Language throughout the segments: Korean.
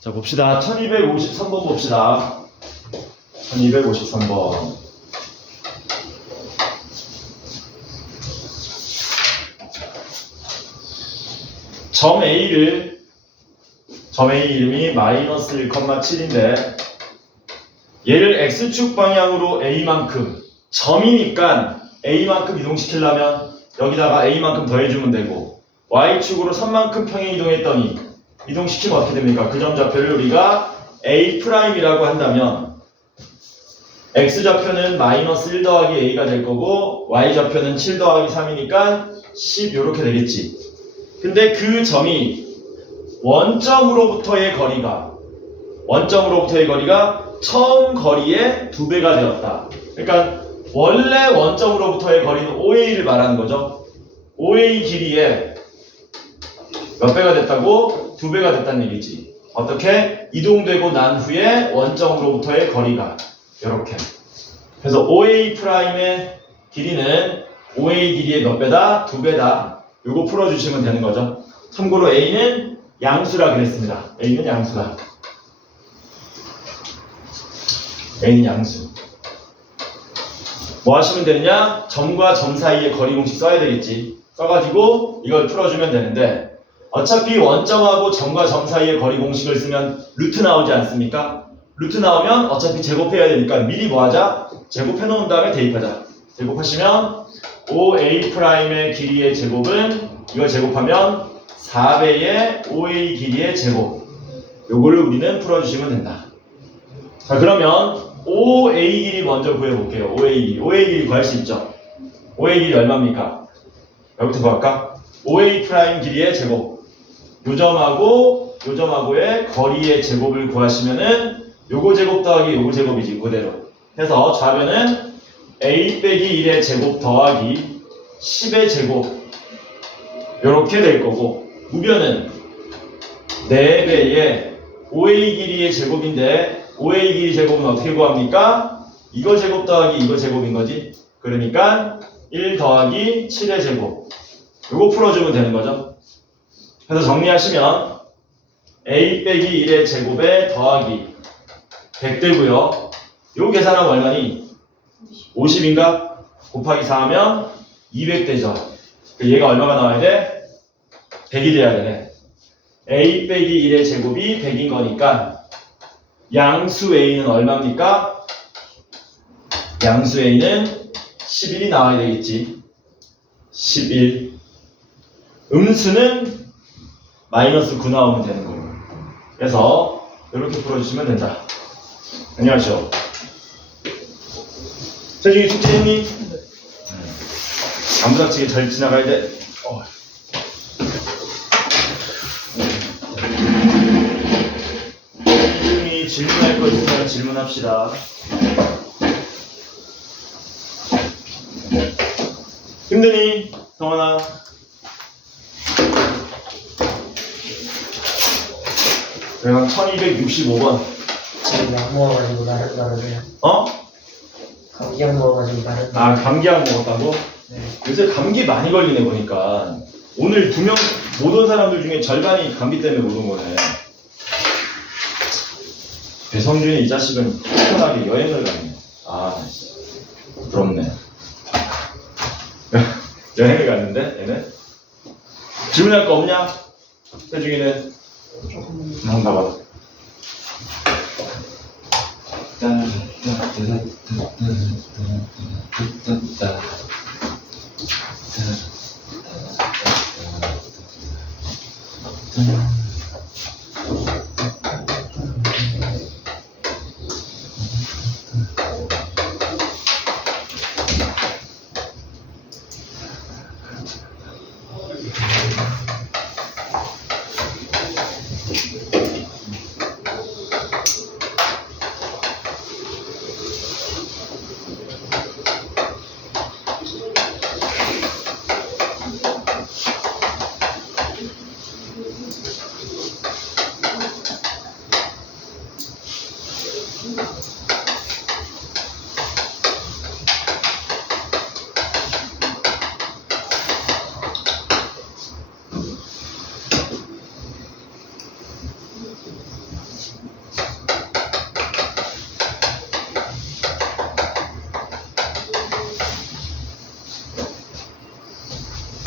자, 봅시다. 1253번 봅시다. 1253번. 점 A 이름이 마이너스 1,7인데 얘를 X축 방향으로 A만큼, 점이니까 A만큼 이동시키려면 여기다가 A만큼 더해주면 되고, Y축으로 3만큼 평행 이동했더니 이동시키면 어떻게 됩니까? 그 점 좌표를 우리가 A'이라고 한다면 X좌표는 마이너스 1 더하기 A가 될 거고 Y좌표는 7 더하기 3이니까 10 이렇게 되겠지. 근데 그 점이 원점으로부터의 거리가 처음 거리의 2배가 되었다. 그러니까 원래 원점으로부터의 거리는 OA를 말하는 거죠. OA 길이의 몇 배가 됐다고? 2배가 됐다는 얘기지. 어떻게? 이동되고 난 후에 원점으로부터의 거리가 이렇게. 그래서 OA'의 길이는 OA 길이의 몇 배다? 2배다. 요거 풀어주시면 되는 거죠. 참고로 A는 양수라 그랬습니다. A는 양수다. A는 양수. 뭐 하시면 되느냐? 점과 점 사이의 거리 공식 써야 되겠지. 써가지고 이걸 풀어주면 되는데, 어차피 원점하고 점과 점 사이의 거리 공식을 쓰면 루트 나오지 않습니까? 루트 나오면 어차피 제곱해야 되니까 미리 뭐 하자? 제곱해 놓은 다음에 대입하자. 제곱하시면 OA'의 길이의 제곱은 이걸 제곱하면 4배의 OA 길이의 제곱. 요거를 우리는 풀어주시면 된다. 자, 그러면 OA 길이 먼저 구해볼게요. OA 길이 구할 수 있죠? OA 길이 얼마입니까? 여기부터 구할까? OA' 길이의 제곱. 요 점하고의 거리의 제곱을 구하시면은 요거 제곱 더하기 요거 제곱이지, 그대로. 해서 좌변은 A 빼기 1의 제곱 더하기 10의 제곱. 요렇게 될 거고, 우변은 4배의 OA 길이의 제곱인데, OA 길이 제곱은 어떻게 구합니까? 이거 제곱 더하기 이거 제곱인 거지. 그러니까 1 더하기 7의 제곱. 요거 풀어주면 되는 거죠. 그래서 정리하시면 A 빼기 1의 제곱에 더하기 100 되고요. 요 계산하면 얼마니? 50인가? 곱하기 4 하면 200 되죠. 얘가 얼마가 나와야 돼? 100이 돼야 되네. A 빼기 1의 제곱이 100인 거니까 양수 A는 얼마입니까? 양수 A는 11이 나와야 되겠지. 11. 음수는 마이너스 9 나오면 되는 거고. 그래서 이렇게 풀어주시면 된다. 안녕하세요. 저기 숙제했니? 안 부닥치게 잘 지나가야 돼. 선생님이 질문할 거 있으면 질문합시다. 힘드니? 성원아. 그럼 1265번. 약 먹어가지고 나르네요. 어? 감기약 먹어가지고 나르네요. 아, 감기약 먹었다고? 네. 요새 감기 많이 걸리네 보니까. 오늘 2명 못 온 사람들 중에 절반이 감기 때문에 못 온 거네. 배성준이 이 자식은 편하게 여행을 가네. 아, 부럽네. 여행을 갔는데 얘는? 질문할 거 없냐? 세중이는? 한번 가봐.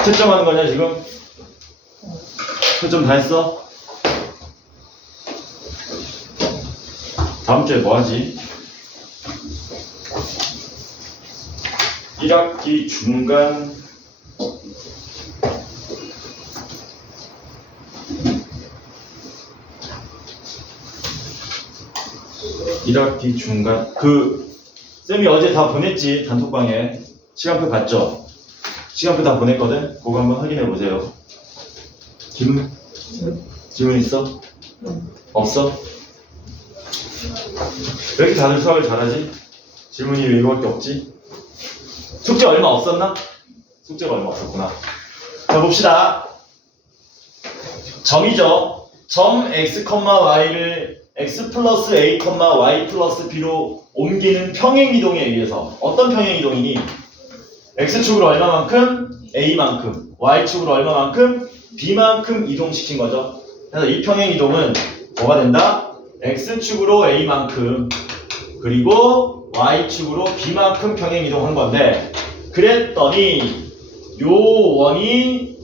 채점하는 거냐 지금? 채점 다 했어? 다음 주에 뭐 하지? 1학기 중간 쌤이 어제 다 보냈지 단톡방에 시간표 봤죠? 시간표 다 보냈거든? 그거 한번 확인해 보세요. 질문? 질문 있어? 없어? 왜 이렇게 다들 수학을 잘하지? 질문이 왜 이거밖에 없지? 숙제 얼마 없었나? 숙제가 얼마 없었구나. 자 봅시다. 점이죠. 점 x, y를 x 플러스 a, y 플러스 b로 옮기는 평행이동에 의해서 어떤 평행이동이니? x축으로 얼마만큼? a만큼, y축으로 얼마만큼? b만큼 이동시킨 거죠. 그래서 이 평행이동은 뭐가 된다? x축으로 a만큼 그리고 y축으로 b만큼 평행이동한 건데 그랬더니 요 원이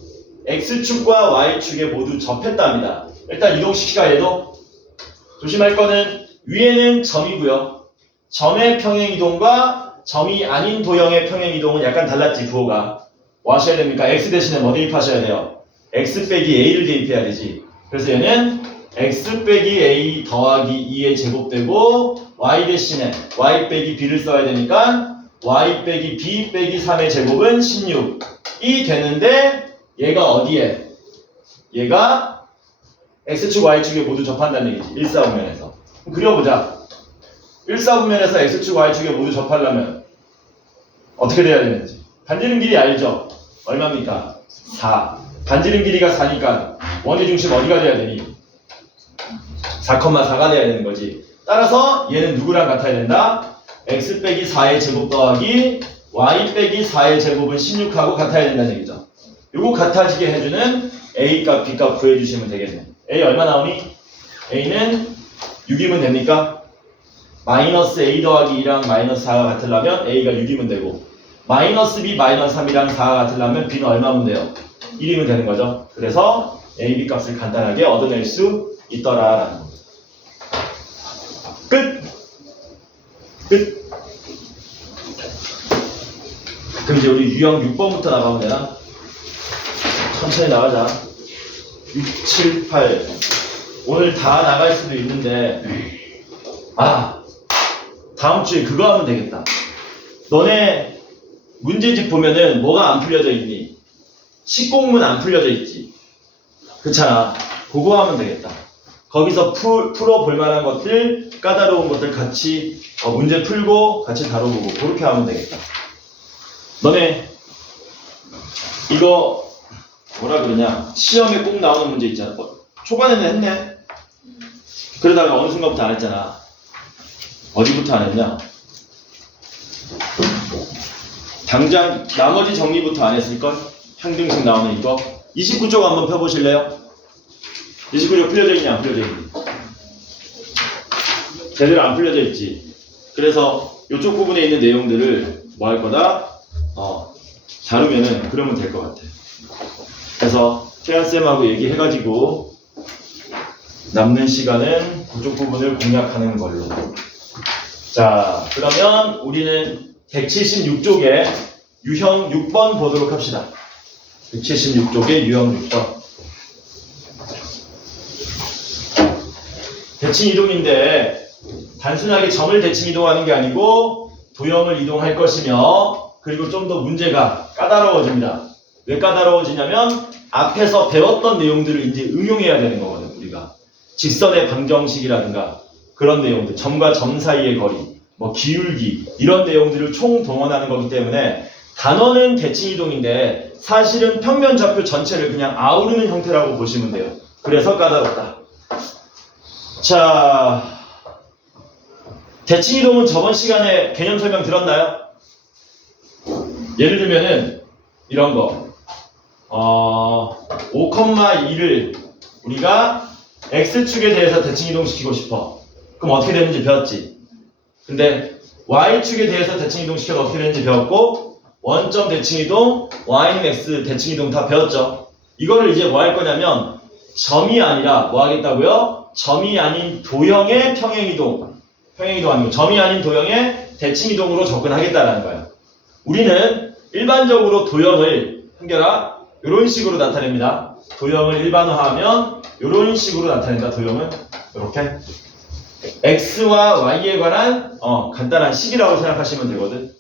x축과 y축에 모두 접했답니다. 일단 이동시키가 얘도 조심할 거는 위에는 점이고요. 점의 평행이동과 점이 아닌 도형의 평행이동은 약간 달랐지 부호가. 뭐 하셔야 됩니까? x 대신에 뭐 대입하셔야 돼요? x 빼기 a를 대입해야 되지. 그래서 얘는 x 빼기 a 더하기 2에 제곱되고 y 대신에 y 빼기 b를 써야 되니까 y 빼기 b 빼기 3의 제곱은 16이 되는데 얘가 어디에? 얘가 x축 y축에 모두 접한다는 얘기지. 1사분면에서. 그려보자. 1사분면에서 x축 y축에 모두 접하려면 어떻게 돼야 되는지. 반지름 길이 알죠? 얼마입니까? 4. 반지름 길이가 4니까 원의 중심 어디가 돼야 되니? 4,4가 돼야 되는 거지. 따라서 얘는 누구랑 같아야 된다? x 빼기 4의 제곱 더하기 y 빼기 4의 제곱은 16하고 같아야 된다는 얘기죠. 요거 같아지게 해주는 a 값, b 값 구해주시면 되겠네. a 얼마 나오니? a는 6이면 됩니까? 마이너스 a 더하기 2랑 마이너스 4가 같으려면 a가 6이면 되고 마이너스 b 마이너스 3이랑 4가 같으려면 b는 얼마면 돼요? 1이면 되는 거죠. 그래서 a, b 값을 간단하게 얻어낼 수 있더라라는 거. 끝! 끝! 그럼 이제 우리 유형 6번부터 나가면 되나? 천천히 나가자. 6, 7, 8 오늘 다 나갈 수도 있는데 다음 주에 그거 하면 되겠다. 너네 문제집 보면은 뭐가 안 풀려져 있니? 식공문 안 풀려져 있지. 그렇잖아. 그거 하면 되겠다. 거기서 풀어볼 만한 것들, 까다로운 것들 같이 문제 풀고 같이 다뤄보고 그렇게 하면 되겠다. 너네 이거 뭐라 그러냐? 시험에 꼭 나오는 문제 있잖아. 초반에는 했네. 그러다가 어느 순간부터 안 했잖아. 어디부터 안 했냐? 당장 나머지 정리부터 안 했을걸? 항등식 나오는 이거 29쪽 한번 펴보실래요? 29쪽 풀려져 있냐 안 풀려져 있니? 제대로 안 풀려져 있지. 그래서 이쪽 부분에 있는 내용들을 뭐 할 거다? 다루면은 그러면 될 것 같아. 그래서 태연쌤하고 얘기해가지고 남는 시간은 그쪽 부분을 공략하는 걸로. 자, 그러면 우리는 176쪽에 유형 6번 보도록 합시다. 176쪽에 유형 6번. 대칭 이동인데 단순하게 점을 대칭 이동하는 게 아니고 도형을 이동할 것이며 그리고 좀 더 문제가 까다로워집니다. 왜 까다로워지냐면 앞에서 배웠던 내용들을 이제 응용해야 되는 거거든. 우리가 직선의 방정식이라든가 그런 내용들, 점과 점 사이의 거리, 뭐 기울기 이런 내용들을 총 동원하는 거기 때문에 단원은 대칭 이동인데 사실은 평면 좌표 전체를 그냥 아우르는 형태라고 보시면 돼요. 그래서 까다롭다. 자, 대칭 이동은 저번 시간에 개념 설명 들었나요? 예를 들면은 이런 거 5,2를 우리가 x축에 대해서 대칭 이동시키고 싶어. 그럼 어떻게 되는지 배웠지. 근데 y축에 대해서 대칭 이동시켜서 어떻게 되는지 배웠고 원점 대칭이동, y는 x 대칭이동 다 배웠죠. 이거를 이제 뭐 할 거냐면 점이 아니라 뭐 하겠다고요? 점이 아닌 도형의 평행이동, 평행이동 아니고 점이 아닌 도형의 대칭이동으로 접근하겠다라는 거예요. 우리는 일반적으로 도형을 한결아 이런 식으로 나타냅니다. 도형을 일반화하면 이런 식으로 나타낸다. 도형은 이렇게 x와 y에 관한 간단한 식이라고 생각하시면 되거든.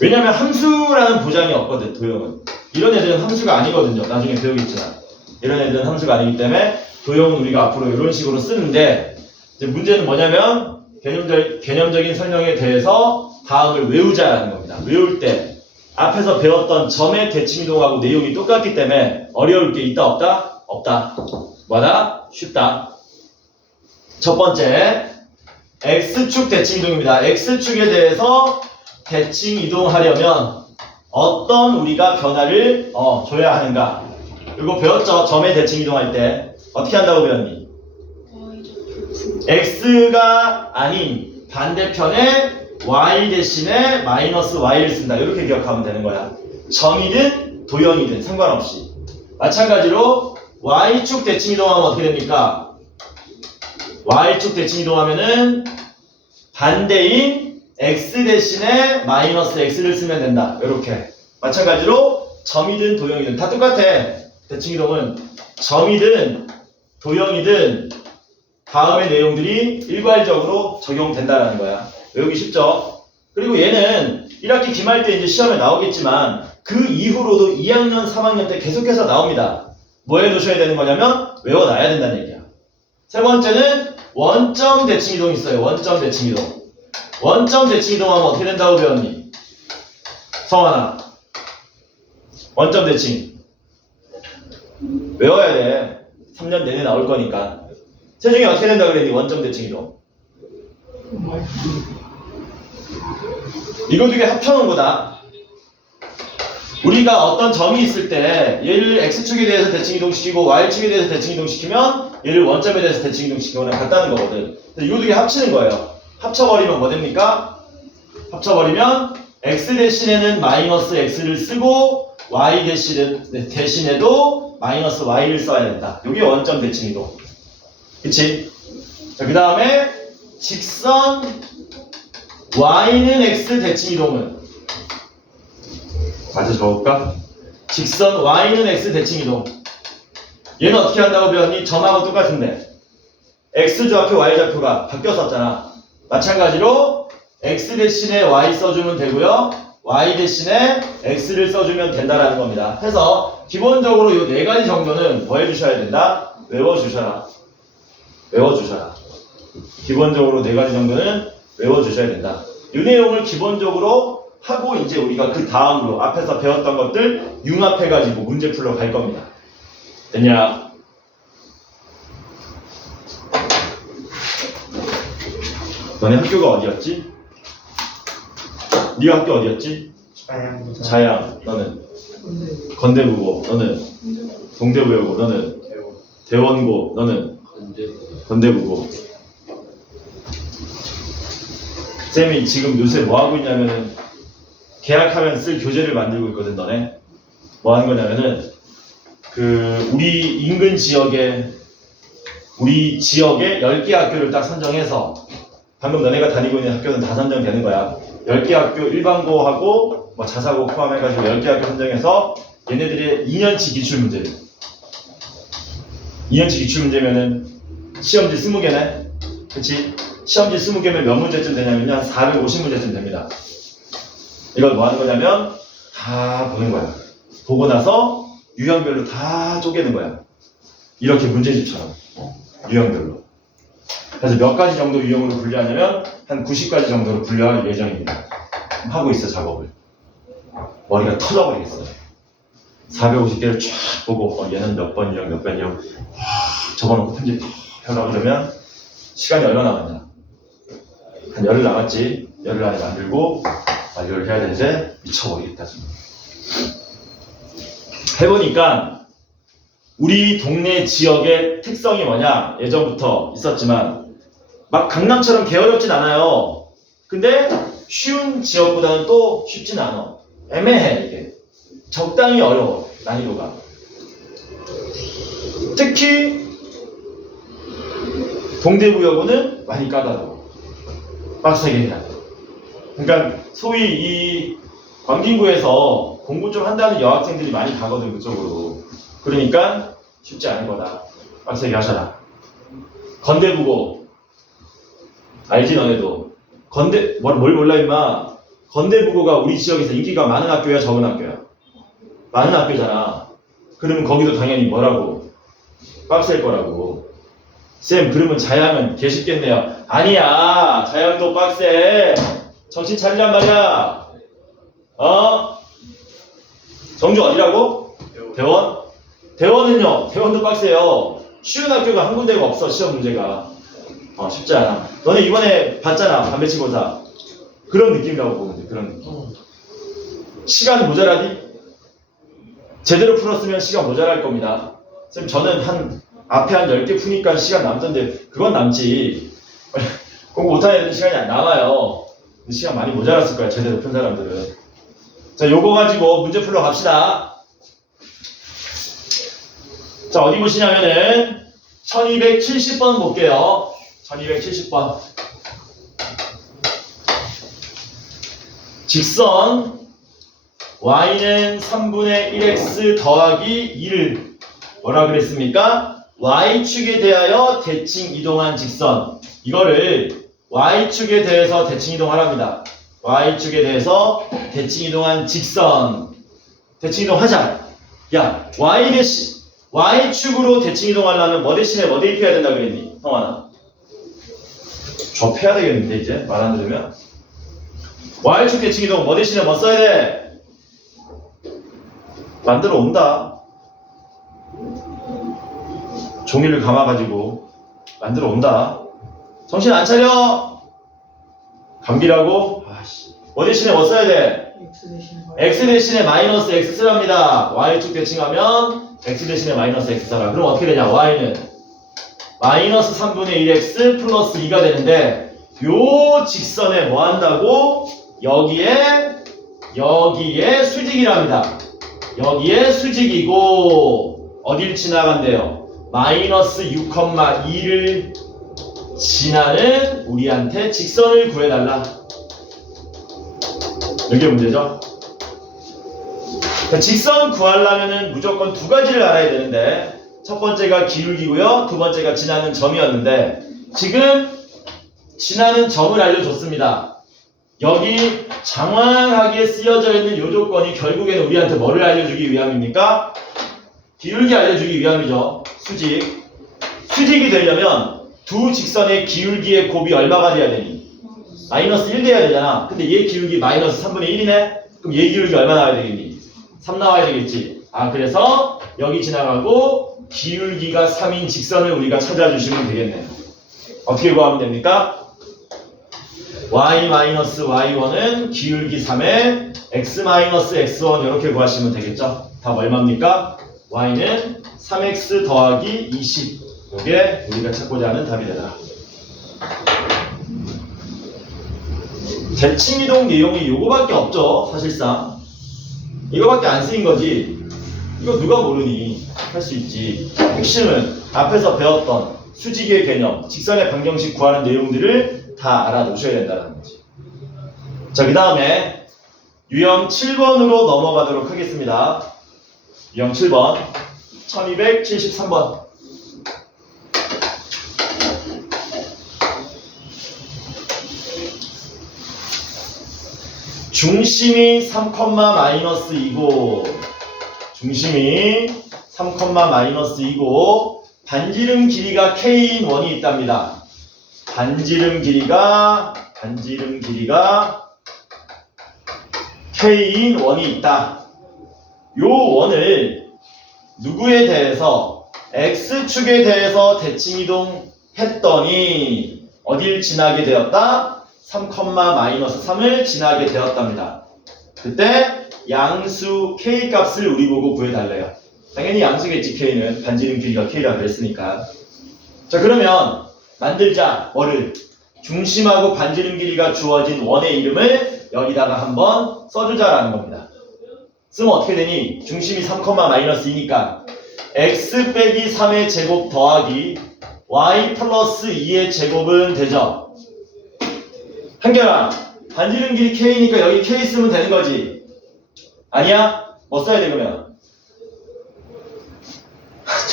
왜냐면 함수라는 보장이 없거든. 도형은 이런 애들은 함수가 아니거든요. 나중에 배우겠지만 이런 애들은 함수가 아니기 때문에 도형은 우리가 앞으로 이런 식으로 쓰는데, 이제 문제는 뭐냐면 개념적인 설명에 대해서 다음을 외우자라는 겁니다. 외울 때 앞에서 배웠던 점의 대칭이동하고 내용이 똑같기 때문에 어려울 게 있다 없다? 없다. 뭐다? 쉽다. 첫 번째 x축 대칭이동입니다. x축에 대해서 대칭이동하려면 어떤 우리가 변화를 줘야 하는가? 이거 배웠죠? 점의 대칭이동할 때 어떻게 한다고 배웠니? x가 아닌 반대편에 y 대신에 마이너스 y를 쓴다. 이렇게 기억하면 되는 거야. 점이든 도형이든 상관없이. 마찬가지로 y축 대칭이동하면 어떻게 됩니까? y축 대칭이동하면은 반대인 x 대신에 마이너스 x를 쓰면 된다. 이렇게. 마찬가지로 점이든 도형이든 다 똑같아. 대칭이동은 점이든 도형이든 다음의 내용들이 일괄적으로 적용된다라는 거야. 외우기 쉽죠? 그리고 얘는 1학기 기말 때 이제 시험에 나오겠지만 그 이후로도 2학년, 3학년 때 계속해서 나옵니다. 뭐 해두셔야 되는 거냐면 외워놔야 된다는 얘기야. 세 번째는 원점 대칭이동이 있어요. 원점 대칭이동. 원점 대칭이동하면 어떻게 된다고 배웠니? 성환아. 원점 대칭. 외워야 돼. 3년 내내 나올 거니까. 세중에 어떻게 된다고 그랬니? 원점 대칭이동. 이거 두 개 합쳐놓은 거다. 우리가 어떤 점이 있을 때 얘를 x축에 대해서 대칭이동시키고 y축에 대해서 대칭이동시키면 얘를 원점에 대해서 대칭이동시키거나 같다는 거거든. 이거 두 개 합치는 거예요. 합쳐버리면 뭐 됩니까? 합쳐버리면 x 대신에는 마이너스 x를 쓰고 y 대신에도 마이너스 y를 써야 된다. 이게 원점 대칭이동. 그치? 자, 그 다음에 직선 y는 x 대칭이동은 맞아 적을까? 직선 y는 x 대칭이동. 얘는 어떻게 한다고 배웠니? 점하고 똑같은데 x좌표 y좌표가 바뀌었었잖아. 마찬가지로 x 대신에 y 써주면 되고요, y 대신에 x를 써주면 된다라는 겁니다. 해서 기본적으로 이 네 가지 정도는 뭐 해주셔야 된다? 외워주셔라. 외워주셔라. 기본적으로 네 가지 정도는 외워주셔야 된다. 이 내용을 기본적으로 하고 이제 우리가 그 다음으로 앞에서 배웠던 것들 융합해가지고 문제 풀러 갈 겁니다. 됐냐? 너네 학교가 어디였지? 네 학교 어디였지? 자양. 너는? 건대부고. 너는? 동대부여고. 너는? 대원고. 너는? 건대부고. 쌤이 지금 요새 뭐 하고 있냐면은 계약하면 쓸 교재를 만들고 있거든. 너네 뭐 하는 거냐면은 우리 인근 지역에 우리 지역에 10개 학교를 딱 선정해서, 방금 너네가 다니고 있는 학교는 다 선정되는 거야. 10개 학교 일반고하고 뭐 자사고 포함해가지고 10개 학교 선정해서 얘네들의 2년치 기출문제를, 2년치 기출문제면은 시험지 20개네. 그치? 시험지 20개면 몇 문제쯤 되냐면요, 한 450문제쯤 됩니다. 이걸 뭐 하는 거냐면 다 보는 거야. 보고 나서 유형별로 다 쪼개는 거야. 이렇게 문제집처럼 유형별로. 그래서 몇 가지 정도 유형으로 분류하냐면 한 90가지 정도로 분류할 예정입니다. 하고 있어 작업을. 머리가 터져버리겠어요. 450개를 쫙 보고 얘는 몇 번 유형 몇 번 유형 적어놓고 편집 하려고 그러면 시간이 얼마나 남았냐? 한 열흘 남았지. 열흘 안에 만들고 완료를 해야 되는데 미쳐버리겠다 지금. 해보니까 우리 동네 지역의 특성이 뭐냐? 예전부터 있었지만 막 강남처럼 게으르진 않아요. 근데 쉬운 지역보다는 또 쉽진 않아. 애매해 이게. 적당히 어려워 난이도가. 특히 동대구여고는 많이 까다로워. 빡세게 해야 돼. 그러니까 소위 이 광진구에서 공부 좀 한다는 여학생들이 많이 가거든 그쪽으로. 그러니까 쉽지 않은 거다. 빡세게 하셔라. 건대부고 알지 너네도. 뭘 몰라 임마. 건대부고가 우리 지역에서 인기가 많은 학교야 적은 학교야? 많은 학교잖아. 그러면 거기도 당연히 뭐라고? 빡셀 거라고. 쌤 그러면 자양은 계시겠네요. 아니야 자양도 빡세. 정신 차리란 말이야. 정주 어디라고? 대원? 대원은요 대원도 빡세요. 쉬운 학교가 한 군데가 없어. 시험 문제가 쉽지 않아. 너네 이번에 봤잖아 반배치고사. 그런 느낌이라고 보면 돼. 그런 느낌. 시간 모자라니? 제대로 풀었으면 시간 모자랄 겁니다. 쌤 저는 앞에 한 10개 푸니까 시간 남던데 그건 남지. 공부 못하는 애들은 시간이 안 남아요. 시간 많이 모자랐을 거야 제대로 푼 사람들은. 자 요거 가지고 문제 풀러 갑시다. 자 어디 보시냐면은 1270번 볼게요. 1270번. 직선 y는 3분의 1x 더하기 2를 뭐라 그랬습니까? y축에 대하여 대칭 이동한 직선. 이거를 y축에 대해서 대칭 이동하랍니다. y축에 대해서 대칭 이동한 직선. 대칭 이동하자. 야 y축으로 대칭 이동하려면 뭐 대신에 뭐 대입해야 된다 그랬니? 성환아. 접해야 되겠는데 이제 말 안 들으면. y축 대칭 이동 뭐 대신에 뭐 써야 돼? 만들어 온다. 종이를 감아가지고 만들어 온다. 정신 안 차려? 감기라고? 뭐 대신에 뭐 써야 돼? x 대신에 마이너스 x 쓰랍니다. y축 대칭하면 x 대신에 마이너스 x 써라. 그럼 어떻게 되냐? y는 마이너스 3분의 1x 플러스 2가 되는데 요 직선에 뭐 한다고? 여기에 수직이랍니다. 여기에 수직이고 어딜 지나간대요? 마이너스 6,2를 지나는 우리한테 직선을 구해달라. 이게 문제죠. 직선 구하려면은 무조건 두 가지를 알아야 되는데 첫 번째가 기울기고요. 두 번째가 지나는 점이었는데 지금 지나는 점을 알려줬습니다. 여기 장황하게 쓰여져 있는 이 조건이 결국에는 우리한테 뭐를 알려주기 위함입니까? 기울기 알려주기 위함이죠. 수직이 되려면 두 직선의 기울기의 곱이 얼마가 돼야 되니? 마이너스 1 돼야 되잖아. 근데 얘 기울기 마이너스 3분의 1이네? 그럼 얘 기울기 얼마 나와야 되겠니? 3 나와야 되겠지. 그래서 여기 지나가고 기울기가 3인 직선을 우리가 찾아주시면 되겠네요. 어떻게 구하면 됩니까? y-y1은 기울기 3에 x-x1 이렇게 구하시면 되겠죠. 답 얼마입니까? y는 3x 더하기 20. 이게 우리가 찾고자 하는 답이 되더라. 대칭이동 내용이 요거밖에 없죠. 사실상 이거밖에 안 쓰인 거지. 이거 누가 모르니? 할 수 있지. 핵심은 앞에서 배웠던 수직의 개념, 직선의 방정식 구하는 내용들을 다 알아놓으셔야 된다는 거지. 자, 그 다음에 유형 7번으로 넘어가도록 하겠습니다. 유형 7번 1273번. 중심이 3,-2고 중심이 3,-2고 반지름 길이가 k인 원이 있답니다. 반지름 길이가 k인 원이 있다. 요 원을 누구에 대해서 x축에 대해서 대칭이동 했더니 어딜 지나게 되었다? 3,-3을 지나게 되었답니다. 그때 양수 k 값을 우리 보고 구해달래요. 당연히 양수겠지. k는 반지름 길이가 k라 그랬으니까. 자, 그러면 만들자. 뭐를? 중심하고 반지름 길이가 주어진 원의 이름을 여기다가 한번 써주자라는 겁니다. 쓰면 어떻게 되니? 중심이 3,-2니까 x 빼기 3의 제곱 더하기 y 플러스 2의 제곱은 되죠? 한결아, 반지름 길이 k니까 여기 k 쓰면 되는 거지? 아니야? 뭐 써야 돼 그러면?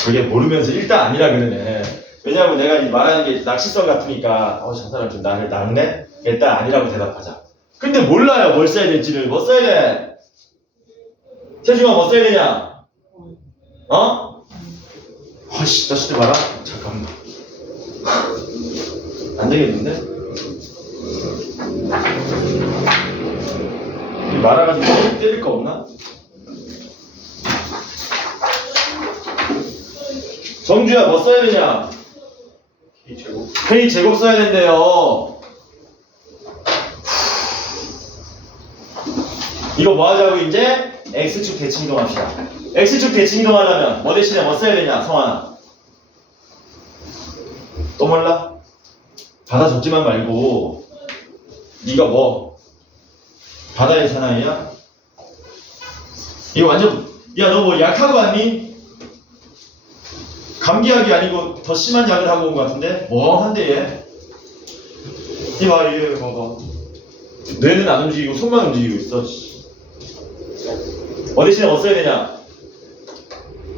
저게 모르면서 일단 아니라 그러네. 왜냐면 내가 말하는 게 낚시성 같으니까 저 사람 좀 나를 낚네? 일단 아니라고 대답하자. 근데 몰라요 뭘 써야 될지를. 뭐 써야 돼? 태중아 뭐 써야 되냐? 어? 아씨 자식들 봐라. 잠깐만. 안 되겠는데? 말아가지고 때릴 거 없나? 정주야 뭐 써야 되냐? K 제곱 써야 된대요. 이거 뭐 하자고 이제? X축 대칭 이동합시다. X축 대칭 이동하려면 뭐 대신에 뭐 써야 되냐 성환아? 또 몰라? 바다 적지만 말고 네가 뭐 바다의 사나이야? 이거 완전 야 너 뭐 약하고 왔니? 감기약이 아니고 더 심한 약을 하고 온 것 같은데? 멍한데 얘? 이봐 얘 봐봐. 뇌는 안 움직이고 손만 움직이고 있어. 대신에 뭐 써야 되냐?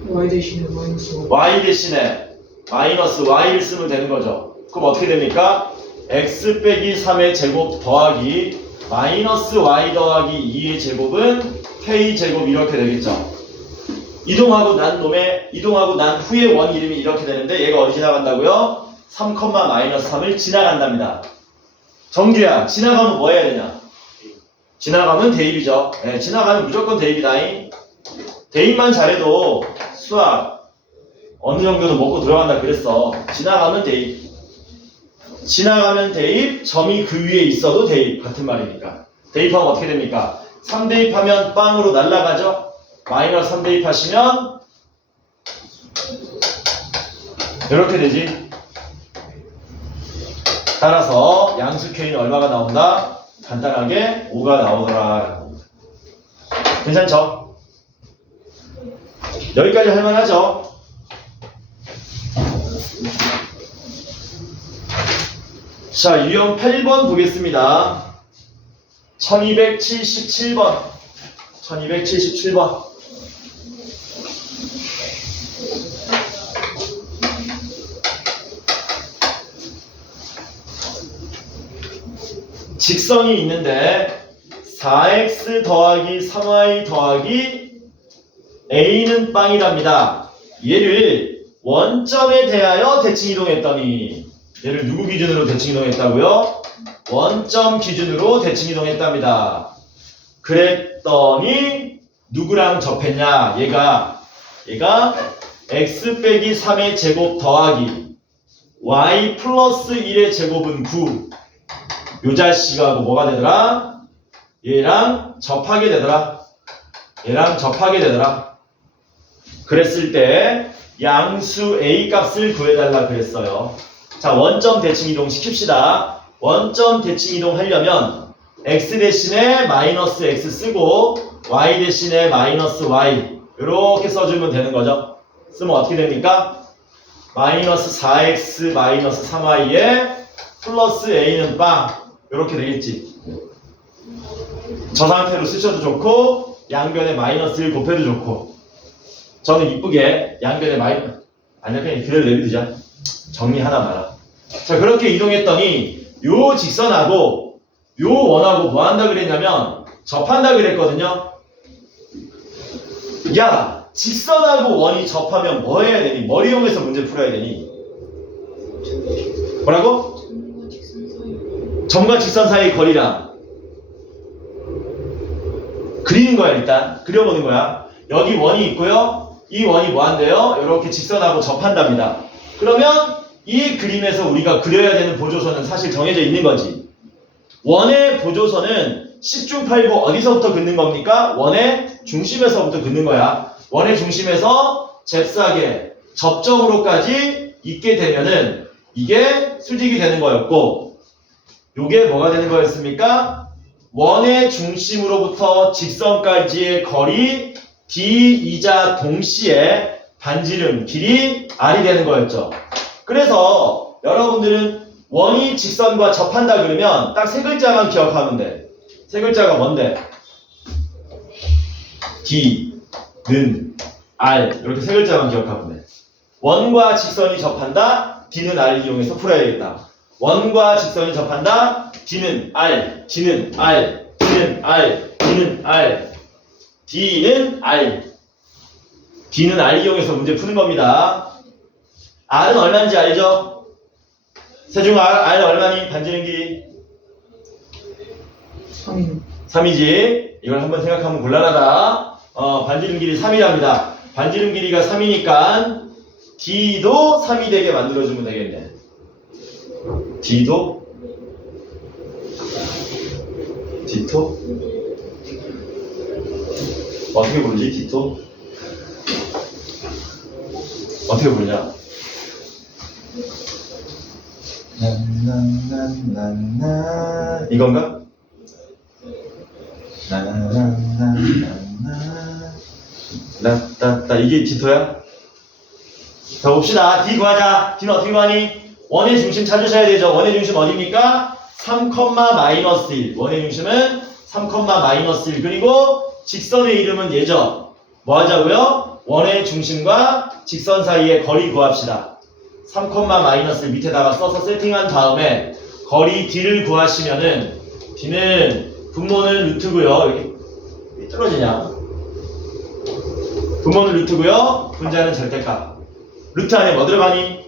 y 대신에 마이너스 y. y 대신에 마이너스 y를 쓰면 되는 거죠. 그럼 어떻게 됩니까? x 빼기 3의 제곱 더하기 마이너스 y 더하기 2의 제곱은 k 제곱 이렇게 되겠죠. 이동하고 난 후의 원 이름이 이렇게 되는데 얘가 어디 지나간다고요? 3,-3을 지나간답니다. 정규야, 지나가면 뭐 해야 되냐? 지나가면 대입이죠. 네, 지나가면 무조건 대입이다잉. 대입만 잘해도 수학 어느 정도는 먹고 들어간다 그랬어. 지나가면 대입. 지나가면 대입, 점이 그 위에 있어도 대입. 같은 말이니까. 대입하면 어떻게 됩니까? 3 대입하면 빵으로 날아가죠? 마이너스 3 대입하시면 이렇게 되지. 따라서 양수 K는 얼마가 나온다? 간단하게 5가 나오더라. 괜찮죠? 여기까지 할만하죠? 자, 유형 8번 보겠습니다. 1277번. 1277번. 직선이 있는데 4x 더하기 3y 더하기 a는 빵이랍니다. 얘를 원점에 대하여 대칭 이동했더니 얘를 누구 기준으로 대칭 이동했다고요? 원점 기준으로 대칭 이동했답니다. 그랬더니 누구랑 접했냐? 얘가 x 빼기 3의 제곱 더하기 y 플러스 1의 제곱은 9. 요 자식하고 뭐가 되더라? 얘랑 접하게 되더라. 그랬을 때 양수 a 값을 구해달라 그랬어요. 자, 원점 대칭 이동 시킵시다. 원점 대칭 이동 하려면 x 대신에 마이너스 x 쓰고 y 대신에 마이너스 y 이렇게 써주면 되는 거죠. 쓰면 어떻게 됩니까? 마이너스 4x 마이너스 3y에 플러스 a는 빵 이렇게 되겠지. 저 상태로 쓰셔도 좋고 양변에 마이너스 1 곱해도 좋고 저는 이쁘게 양변에 마이너스 아니야 그냥 그대로 내비두자. 정리 하나 마라. 자, 그렇게 이동했더니 요 직선하고 요 원하고 뭐 한다 그랬냐면 접한다 그랬거든요. 야, 직선하고 원이 접하면 뭐 해야 되니? 머리 이용해서 문제 풀어야 되니? 뭐라고? 점과 직선 사이의 거리랑 그리는 거야. 일단 그려보는 거야. 여기 원이 있고요. 이 원이 뭐 한대요? 이렇게 직선하고 접한답니다. 그러면 이 그림에서 우리가 그려야 되는 보조선은 사실 정해져 있는 거지. 원의 보조선은 10중 8구 어디서부터 긋는 겁니까? 원의 중심에서부터 긋는 거야. 원의 중심에서 잽싸게 접점으로까지 있게 되면은 이게 수직이 되는 거였고, 요게 뭐가 되는 거였습니까? 원의 중심으로부터 직선까지의 거리 D이자 동시에 반지름 길이 R이 되는 거였죠. 그래서 여러분들은 원이 직선과 접한다 그러면 딱 세 글자만 기억하면 돼. 세 글자가 뭔데? D, 는, R 이렇게 세 글자만 기억하면 돼. 원과 직선이 접한다. D는 R 이용해서 풀어야겠다. 원과 직선이 접한다. D는 R, D는 R, D는 R, D는 R, D는 R. D는 R 이용해서 문제 푸는 겁니다. R은 얼마인지 알죠? 세중 R 얼마니? 반지름 길이 3인 3이지. 이걸 한번 생각하면 곤란하다. 반지름 길이 3이랍니다. 반지름 길이가 3이니까 D도 3이 되게 만들어주면 되겠네. D도 D토? 어떻게 부르지? D토? 어떻게 부르냐? 이건가? 라따따 이게 D토야? 자 봅시다. D 구하자. D는 어떻게 구하니? 원의 중심 찾으셔야 되죠. 원의 중심 어디입니까? 3,-1 원의 중심은 3,-1 그리고 직선의 이름은 얘죠. 뭐 하자고요? 원의 중심과 직선 사이의 거리 구합시다. 3,-1 밑에다가 써서 세팅한 다음에 거리 D를 구하시면은 D는 분모는 루트고요. 여기 왜 떨어지냐? 분모는 루트고요. 분자는 절대값. 루트 안에 뭐 들어가니?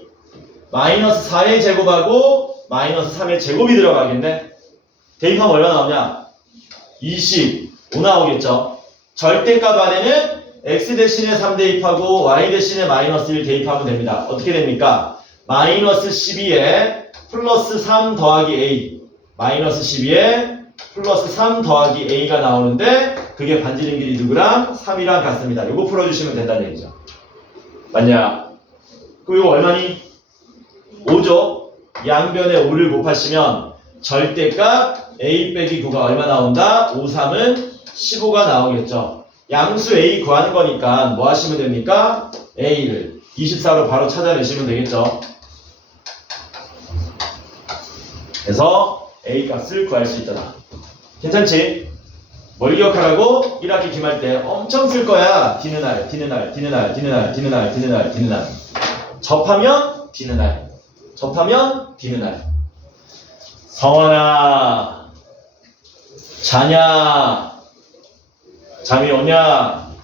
마이너스 4의 제곱하고 마이너스 3의 제곱이 들어가겠네. 대입하면 얼마 나오냐? 25 나오겠죠. 절대값 안에는 x 대신에 3 대입하고 y 대신에 마이너스 1 대입하면 됩니다. 어떻게 됩니까? 마이너스 12에 플러스 3 더하기 a 마이너스 12에 플러스 3 더하기 a가 나오는데 그게 반지름 길이 누구랑? 3이랑 같습니다. 요거 풀어주시면 된다는 얘기죠. 맞냐? 그럼 이거 얼마니? 5죠? 양변에 5를 곱하시면 절대값 a 빼기 9가 얼마 나온다? 5, 3은 15가 나오겠죠. 양수 a 구하는 거니까 뭐 하시면 됩니까? a를 24로 바로 찾아내시면 되겠죠. 그래서 a 값을 구할 수 있더라. 괜찮지? 뭘 기억하라고? 1학기 기말 때 엄청 쓸 거야. D는 R, D는 R, D는 R, D는 R, D는 R, D는 R, D는 R. 접하면 D는 R. 접하면 D는 R. 성원아, 자냐? 잠이 오냐?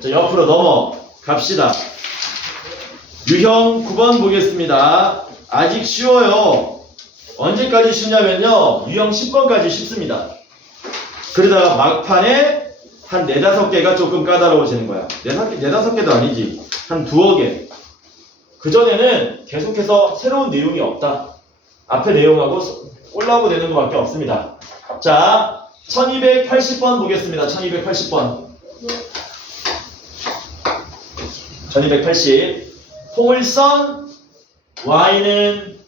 자, 옆으로 넘어갑시다. 유형 9번 보겠습니다. 아직 쉬워요. 언제까지 쉽냐면요. 유형 10번까지 쉽습니다. 그러다가 막판에 한 4-5개가 조금 까다로워지는 거야. 4-5개도 아니지. 한 2개. 그전에는 계속해서 새로운 내용이 없다. 앞에 내용하고 꼴라고 되는 것밖에 없습니다. 자, 1280번 보겠습니다. 1280번. 1280. 통일선 y는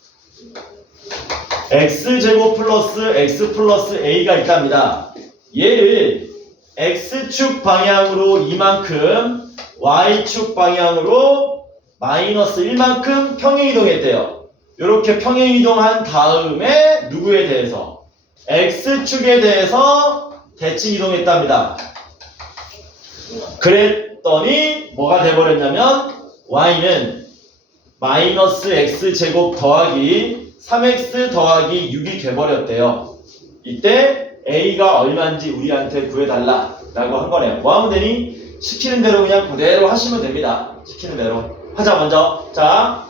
x제곱 플러스 x 플러스 a가 있답니다. 얘를 x축 방향으로 이만큼 y축 방향으로 마이너스 1만큼 평행이동했대요. 이렇게 평행이동한 다음에 누구에 대해서? x축에 대해서 대칭이동했답니다. 그랬더니 뭐가 돼버렸냐면 y는 마이너스 x제곱 더하기 3x 더하기 6이 돼버렸대요. 이때 a가 얼마인지 우리한테 구해달라 라고 한 거네요. 뭐 하면 되니? 시키는 대로 그냥 그대로 하시면 됩니다. 시키는 대로 하자. 먼저 자,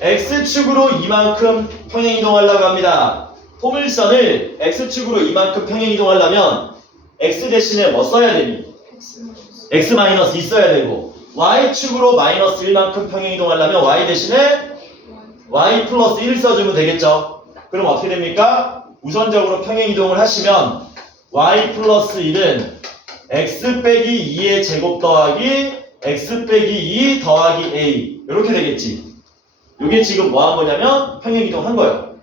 x축으로 이만큼 평행이동하려고 합니다. 통일선을 x축으로 이만큼 평행이동하려면 x 대신에 뭐 써야 되니? x 마이너스 2 써야 되고, y축으로 마이너스 1만큼 평행이동하려면 y 대신에 y 플러스 1 써주면 되겠죠. 그럼 어떻게 됩니까? 우선적으로 평행이동을 하시면 y 플러스 1은 x 빼기 2의 제곱 더하기 x 빼기 2 더하기 a 이렇게 되겠지. 이게 지금 뭐 한 거냐면 평행이동 한 거예요.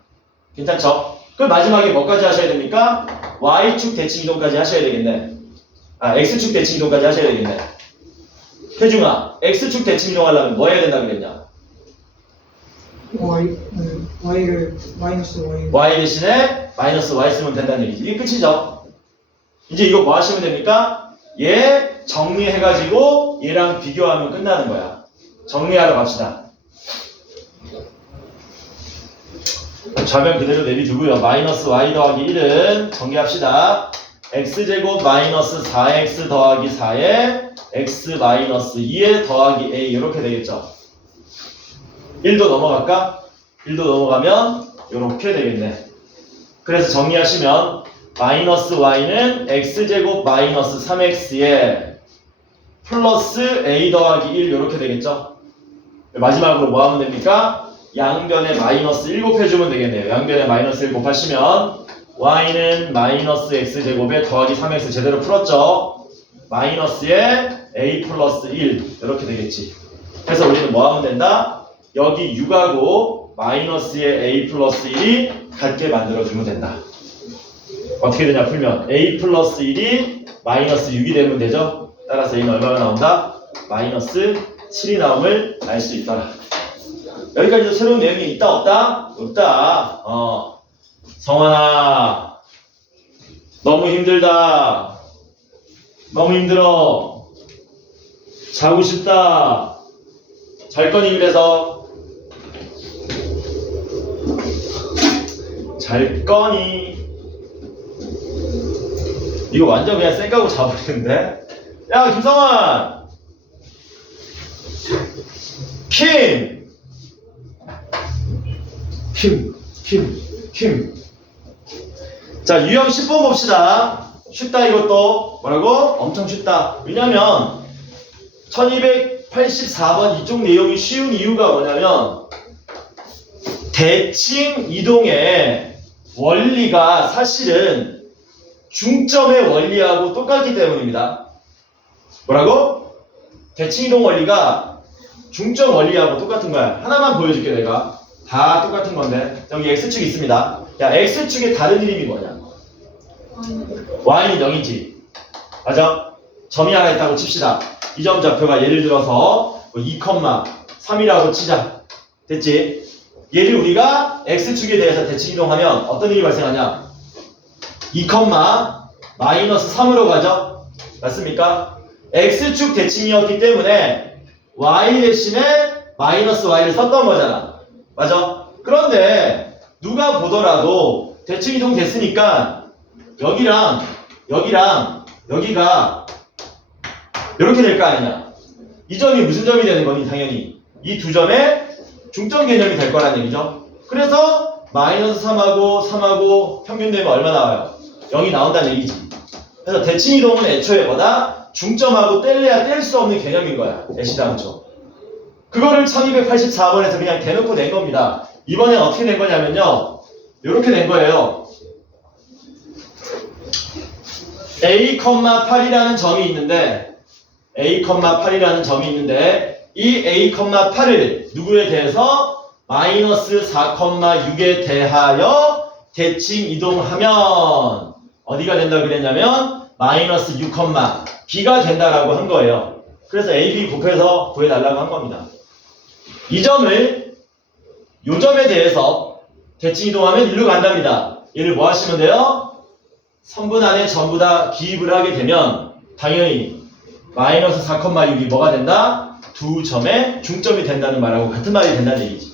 괜찮죠? 그럼 마지막에 뭐까지 하셔야 됩니까? Y축 대칭 이동까지 하셔야 되겠네. 아, X축 대칭 이동까지 하셔야 되겠네. 태중아, X축 대칭 이동하려면 뭐 해야 된다 그랬냐? Y를 마이너스 Y. Y 대신에 마이너스 Y 쓰면 된다는 얘기지. 이게 끝이죠. 이제 이거 뭐 하시면 됩니까? 얘 정리해가지고 얘랑 비교하면 끝나는 거야. 정리하러 갑시다. 좌변 그대로 내비두고요. 마이너스 Y 더하기 1은 정리합시다. X제곱 마이너스 4X 더하기 4에 X 마이너스 2에 더하기 A 이렇게 되겠죠. 1도 넘어갈까? 1도 넘어가면 이렇게 되겠네. 그래서 정리하시면 마이너스 Y는 X제곱 마이너스 3X에 플러스 A 더하기 1 이렇게 되겠죠. 마지막으로 뭐 하면 됩니까? 양변에 마이너스 1 곱해주면 되겠네요. 양변에 마이너스 1 곱하시면 Y는 마이너스 X제곱에 더하기 3X 제대로 풀었죠. 마이너스에 A 플러스 1 이렇게 되겠지. 그래서 우리는 뭐 하면 된다? 여기 6하고 마이너스에 A 플러스 1이 같게 만들어주면 된다. 어떻게 되냐 풀면 A 플러스 1이 마이너스 6이 되면 되죠. 따라서 A는 얼마가 나온다? 마이너스 7이 나옴을 알 수 있더라. 여기까지도 새로운 내용이 있다 없다? 없다. 성환아 너무 힘들다. 너무 힘들어. 자고 싶다. 잘 거니 그래서 잘 거니. 이거 완전 그냥 쌩까고 자버리는데. 야 김성환 킴. 자, 유형 10번 봅시다. 쉽다 이것도. 뭐라고? 엄청 쉽다. 왜냐면 1284번 이쪽 내용이 쉬운 이유가 뭐냐면 대칭 이동의 원리가 사실은 중점의 원리하고 똑같기 때문입니다. 뭐라고? 대칭 이동 원리가 중점 원리하고 똑같은 거야. 하나만 보여줄게 내가. 다 똑같은 건데 여기 X축이 있습니다. 야 X축의 다른 이름이 뭐냐? Y는 0이지. 맞아? 점이 하나 있다고 칩시다. 이 점 좌표가 예를 들어서 2,3이라고 치자. 됐지? 얘를 우리가 X축에 대해서 대칭 이동하면 어떤 일이 발생하냐? 2, 마이너스 3으로 가죠? 맞습니까? X축 대칭이었기 때문에 Y 대신에 마이너스 Y를 썼던 거잖아. 맞아? 그런데 누가 보더라도 대칭 이동 됐으니까 여기랑 여기가 이렇게 될 거 아니냐. 이 점이 무슨 점이 되는 거니? 당연히 이 두 점의 중점 개념이 될 거란 얘기죠. 그래서 마이너스 3하고 평균 되면 얼마 나와요? 0이 나온다는 얘기지. 그래서 대칭 이동은 애초에 뭐다? 중점하고 뗄래야 뗄 수 없는 개념인 거야. 애시당초. 그거를 1284번에서 그냥 대놓고 낸 겁니다. 이번엔 어떻게 된 거냐면요. 이렇게 된 거예요. A,8이라는 점이 있는데 이 A,8을 누구에 대해서 마이너스 4,6에 대하여 대칭 이동하면 어디가 된다고 그랬냐면 마이너스 6, B가 된다라고 한 거예요. 그래서 A, B 곱해서 구해달라고 한 겁니다. 이 점을 요 점에 대해서 대칭 이동하면 일로 간답니다. 얘를 뭐 하시면 돼요? 선분 안에 전부 다 기입을 하게 되면 당연히 마이너스 4,6이 뭐가 된다? 두 점의 중점이 된다는 말하고 같은 말이 된다는 얘기지.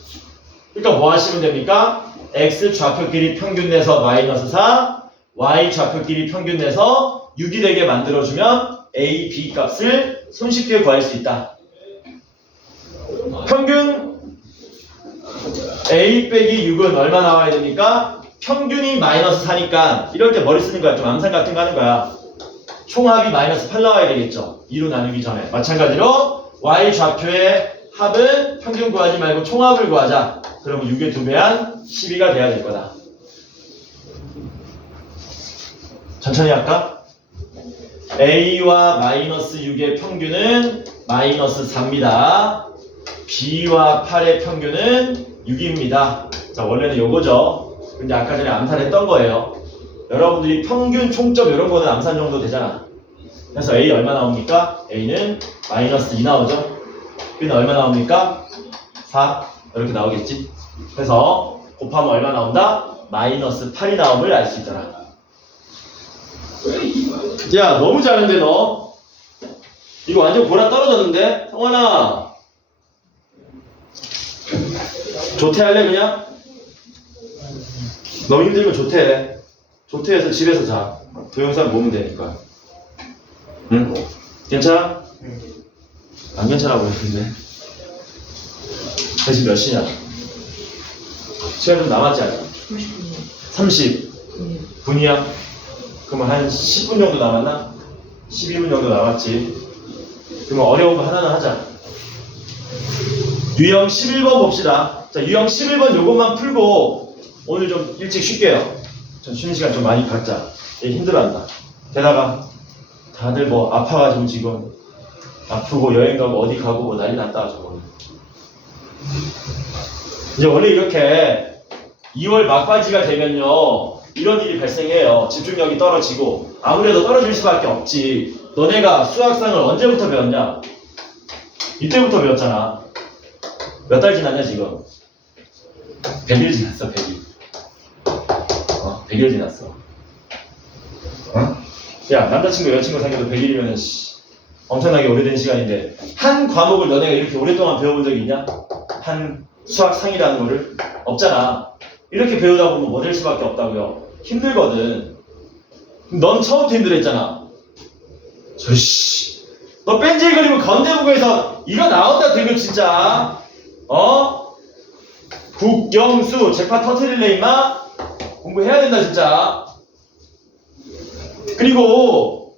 그러니까 뭐 하시면 됩니까? X 좌표끼리 평균 내서 마이너스 4, Y 좌표끼리 평균 내서 6이 되게 만들어주면 A, B 값을 손쉽게 구할 수 있다. 평균 A 빼기 6은 얼마 나와야 됩니까? 평균이 마이너스 4니까 이럴 때 머리 쓰는 거야. 좀 암산 같은 거 하는 거야. 총합이 마이너스 8 나와야 되겠죠. 2로 나누기 전에. 마찬가지로 Y 좌표의 합은 평균 구하지 말고 총합을 구하자. 그러면 6의 2배한 12가 돼야 될 거다. 천천히 할까? A와 마이너스 6의 평균은 마이너스 4입니다. B와 8의 평균은 6입니다. 자, 원래는 요거죠. 근데 아까 전에 암산했던 거예요. 여러분들이 평균 총점 이런 거는 암산 정도 되잖아. 그래서 A 얼마 나옵니까? A는 마이너스 2 나오죠. B는 얼마 나옵니까? 4 이렇게 나오겠지. 그래서 곱하면 얼마 나온다? 마이너스 8이 나옴을 알 수 있잖아. 야, 너무 잘하는데 너? 이거 완전 보라 떨어졌는데? 성환아, 조퇴할래 그냥? 너무 힘들면 조퇴해. 조퇴해서 집에서 자. 동영상 보면 되니까. 응? 괜찮아? 안 괜찮아 보이는데. 지금 몇 시냐? 시간 좀 남았지 않아? 30분. 30분이야? 그러면 한 10분 정도 남았나? 12분 정도 남았지. 그러면 어려운 거 하나는 하자. 유형 11번 봅시다. 자, 유형 11번 요것만 풀고 오늘 좀 일찍 쉴게요. 좀 쉬는 시간 좀 많이 갖자. 얘 힘들어한다. 게다가 다들 뭐 아파가지고 지금 아프고 여행 가고 어디 가고 뭐 난리 났다 저거는. 이제 원래 이렇게 2월 막바지가 되면요 이런 일이 발생해요. 집중력이 떨어지고 아무래도 떨어질 수밖에 없지. 너네가 수학상을 언제부터 배웠냐? 이때부터 배웠잖아. 몇 달 지났냐 지금? 100일 지났어. 100일. 100일 지났어. 야, 남자친구 여자친구 사귀어도 100일이면 엄청나게 오래된 시간인데 한 과목을 너네가 이렇게 오랫동안 배워본 적이 있냐? 한 수학상이라는 거를? 없잖아. 이렇게 배우다 보면 뭐 될 수밖에 없다고요. 힘들거든. 넌 처음부터 힘들었잖아. 너 뺀질 그리면 건대국어에서 이거 나온다 등급 진짜. 국영수 잭팟 터트릴래 임마? 공부해야 된다 진짜. 그리고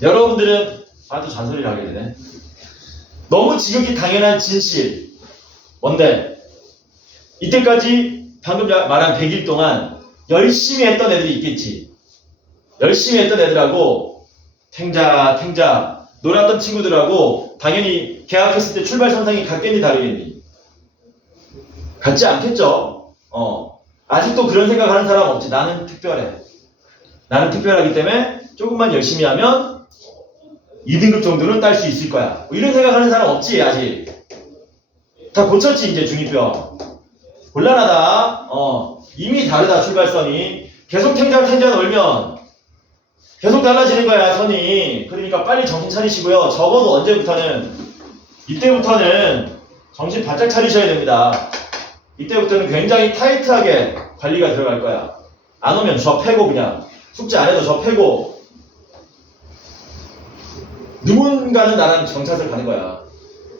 여러분들은 아주 잔소리를 하게 되네. 너무 지극히 당연한 진실. 뭔데? 이때까지 방금 말한 100일 동안 열심히 했던 애들이 있겠지. 열심히 했던 애들하고 탱자 놀았던 친구들하고 당연히 개학했을 때 출발 선상이 같겠니 다르겠니? 같지 않겠죠. 아직도 그런 생각하는 사람 없지. 나는 특별해. 나는 특별하기 때문에 조금만 열심히 하면 2등급 정도는 딸 수 있을 거야. 뭐 이런 생각하는 사람 없지 아직. 다 고쳤지 이제 중2병. 곤란하다. 이미 다르다 출발선이. 계속 탱자 놀면 계속 달라지는 거야 선이. 그러니까 빨리 정신 차리시고요. 적어도 언제부터는 이때부터는 정신 바짝 차리셔야 됩니다. 이때부터는 굉장히 타이트하게 관리가 들어갈 거야. 안 오면 저 패고 그냥 숙제 안 해도 저 패고 누군가는 나랑 경찰서 가는 거야.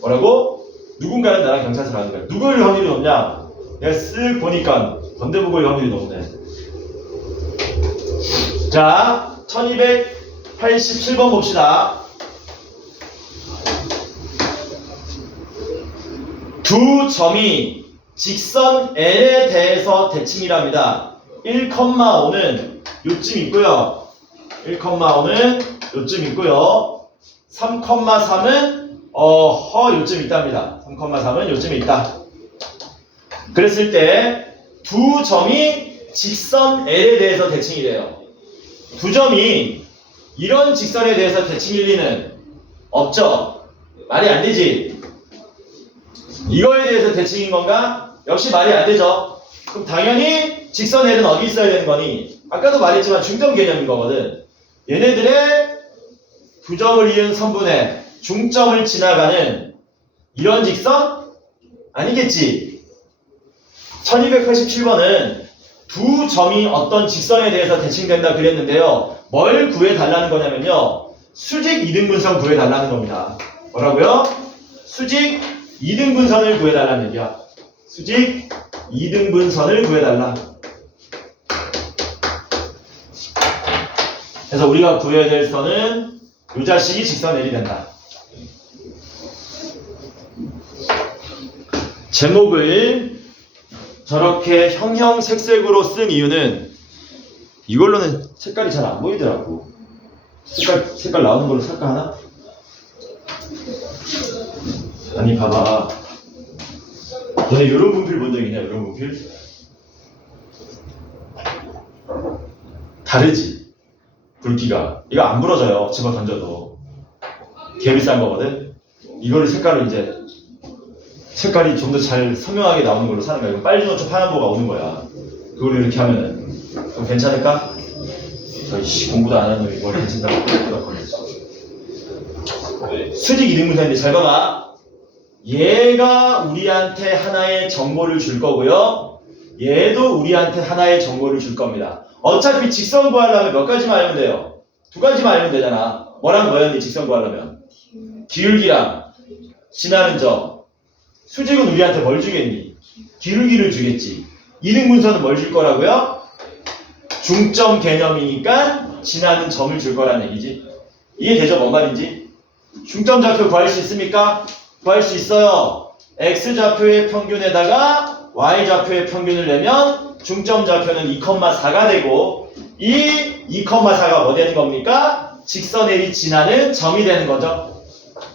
뭐라고? 누군가는 나랑 경찰서 가는 거야. 누구일 확률이 높냐? 내가 쓱 보니까 건대부고일 확률이 높네. 자, 1287번 봅시다. 두 점이 직선 L에 대해서 대칭이랍니다. 1,5는 요쯤 있고요. 1,5는 요쯤 있고요. 3,3은 요쯤 있답니다. 3,3은 요쯤에 있다. 그랬을 때 두 점이 직선 L에 대해서 대칭이래요. 두 점이 이런 직선에 대해서 대칭일 리는 없죠. 말이 안 되지. 이거에 대해서 대칭인 건가? 역시 말이 안 되죠. 그럼 당연히 직선 L은 어디 있어야 되는 거니? 아까도 말했지만 중점 개념인 거거든. 얘네들의 두 점을 이은 선분의 중점을 지나가는 이런 직선? 아니겠지. 1287번은 두 점이 어떤 직선에 대해서 대칭된다 그랬는데요. 뭘 구해달라는 거냐면요. 수직 이등분선 구해달라는 겁니다. 뭐라고요? 수직 이등분선을 구해달라는 얘기야. 수직 이등분선을 구해달라. 그래서 우리가 구해야 될 선은 이 자식이 직선 L이 된다. 제목을 저렇게 형형색색으로 쓴 이유는 이걸로는 색깔이 잘 안 보이더라고. 색깔 나오는 걸로 살까 하나? 아니 봐봐. 너네 이런 분필 본 적 있냐? 이런 분필? 다르지. 굵기가. 이거 안 부러져요. 집어 던져도. 개 비싼 거거든. 이거를 색깔로 이제 색깔이 좀 더 잘 선명하게 나오는 걸로 사는 거야. 이거 빨리 놓쳐 파란보가 오는 거야. 그걸 이렇게 하면은 좀 괜찮을까? 저희 공부도 안 하는 놈이 뭘 괜찮다고 걸렸어. 수직 이등분사인데 잘 봐봐. 얘가 우리한테 하나의 정보를 줄 거고요. 얘도 우리한테 하나의 정보를 줄 겁니다. 어차피 직선 구하려면 몇 가지만 알면 돼요. 두 가지만 알면 되잖아. 뭐랑 뭐였니 직선 구하려면? 기울기랑 지나는 점. 수직은 우리한테 뭘 주겠니? 기울기를 주겠지. 이등분선은 뭘 줄 거라고요? 중점 개념이니까 지나는 점을 줄 거라는 얘기지. 이해되죠? 뭔 말인지? 중점 좌표 구할 수 있습니까? 구할 수 있어요. x좌표의 평균에다가 y좌표의 평균을 내면 중점 좌표는 2,4가 되고 이 2,4가 뭐 되는 겁니까? 직선L이 지나는 점이 되는 거죠.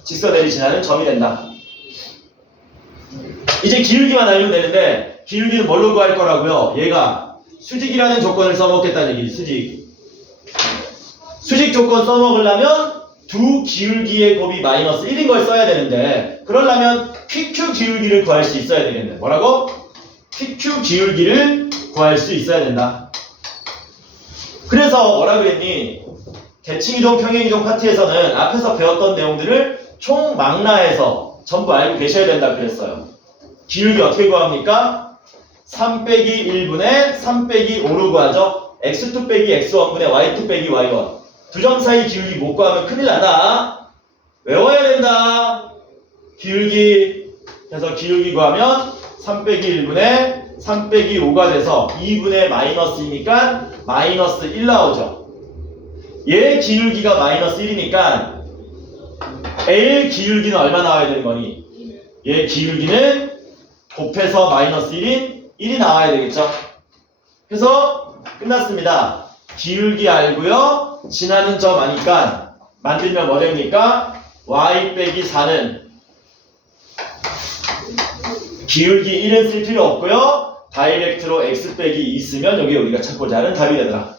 직선L이 지나는 점이 된다. 이제 기울기만 알면 되는데 기울기는 뭘로 구할 거라고요? 얘가 수직이라는 조건을 써먹겠다는 얘기지. 수직 조건 써먹으려면 두 기울기의 곱이 마이너스 1인 걸 써야 되는데 그러려면 PQ 기울기를 구할 수 있어야 되겠네. 뭐라고? PQ 기울기를 구할 수 있어야 된다. 그래서 뭐라 그랬니? 대칭이동, 평행이동 파트에서는 앞에서 배웠던 내용들을 총망라해서 전부 알고 계셔야 된다 그랬어요. 기울기 어떻게 구합니까? 3 빼기 1분의 3 빼기 5로 구하죠. x2 빼기 x1분의 y2 빼기 y1. 두 점 사이 기울기 못 구하면 큰일 나다. 외워야 된다. 기울기. 그래서 기울기 구하면 3 빼기 1분의 3 빼기 5가 돼서 2분의 마이너스 2니까 마이너스 1 나오죠. 얘 기울기가 마이너스 1이니까 L 기울기는 얼마 나와야 되는 거니? 얘 기울기는 곱해서 마이너스 1이 나와야 되겠죠. 그래서 끝났습니다. 기울기 알고요. 지나는 점 아니까 만들면 뭐 됩니까? y 빼기 4는 기울기 1은 쓸 필요 없고요. 다이렉트로 x 빼기 2 쓰면 여기 우리가 찾고자 하는 답이 되더라.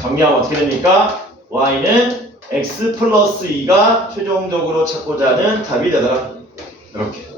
정리하면 어떻게 됩니까? y는 x 플러스 2가 최종적으로 찾고자 하는 답이 되더라. 이렇게.